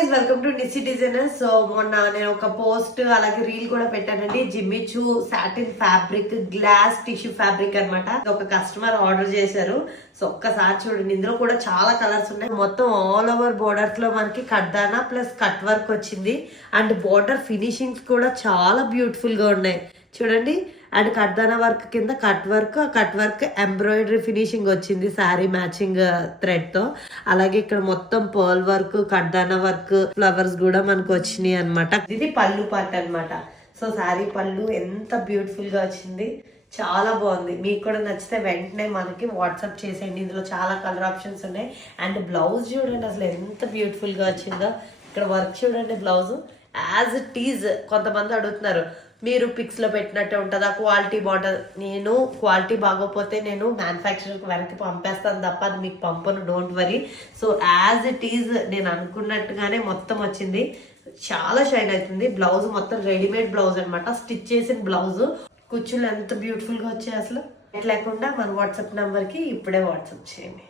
Guys, welcome to నిసి designer. So మొన్న నేను ఒక పోస్ట్ అలాగే రీల్ కూడా పెట్టానండి. Jimmy Choo satin fabric glass tissue fabric అనమాట. ఒక కస్టమర్ ఆర్డర్ చేశారు. సో ఒక్కసారి చూడండి, ఇందులో కూడా చాలా కలర్స్ ఉన్నాయి. మొత్తం ఆల్ ఓవర్ బోర్డర్స్ లో మనకి కడ్దానా ప్లస్ కట్ వర్క్ వచ్చింది. అండ్ బోర్డర్ ఫినిషింగ్స్ కూడా చాలా బ్యూటిఫుల్ గా ఉన్నాయి చూడండి. అండ్ కడ్దానా వర్క్ కింద కట్ వర్క్ ఎంబ్రాయిడరీ ఫినిషింగ్ వచ్చింది శారీ మ్యాచింగ్ థ్రెడ్ తో. అలాగే ఇక్కడ మొత్తం పర్ల్ వర్క్, కడ్దానా వర్క్, ఫ్లవర్స్ కూడా మనకు వచ్చినాయి అనమాట. ఇది పళ్ళు పార్ట్ అనమాట. సో శారీ పళ్ళు ఎంత బ్యూటిఫుల్ గా వచ్చింది, చాలా బాగుంది. మీకు కూడా నచ్చితే వెంటనే మనకి వాట్సాప్ చేసేయండి. ఇందులో చాలా కలర్ ఆప్షన్స్ ఉన్నాయి. అండ్ బ్లౌజ్ చూడండి అసలు ఎంత బ్యూటిఫుల్ గా వచ్చిందో. ఇక్కడ వర్క్ చూడండి, బ్లౌజ్ యాజ్ ఇట్ ఈజ్. కొంతమంది అడుగుతున్నారు, మీరు పిక్స్లో పెట్టినట్టే ఉంటుందా, క్వాలిటీ బాగుంటుంది. నేను క్వాలిటీ బాగోపోతే నేను మ్యానుఫ్యాక్చరర్కి వెనక్కి పంపేస్తాను తప్ప అది మీకు పంపను, don't worry. So as it is నేను అనుకున్నట్టుగానే మొత్తం వచ్చింది. చాలా షైన్ అవుతుంది. బ్లౌజ్ మొత్తం రెడీమేడ్ బ్లౌజ్ అనమాట, స్టిచ్ చేసిన బ్లౌజ్. కుచ్చులు ఎంత బ్యూటిఫుల్గా వచ్చాయి అసలు. లేకుండా మన వాట్సాప్ నెంబర్కి ఇప్పుడే వాట్సాప్ చేయండి.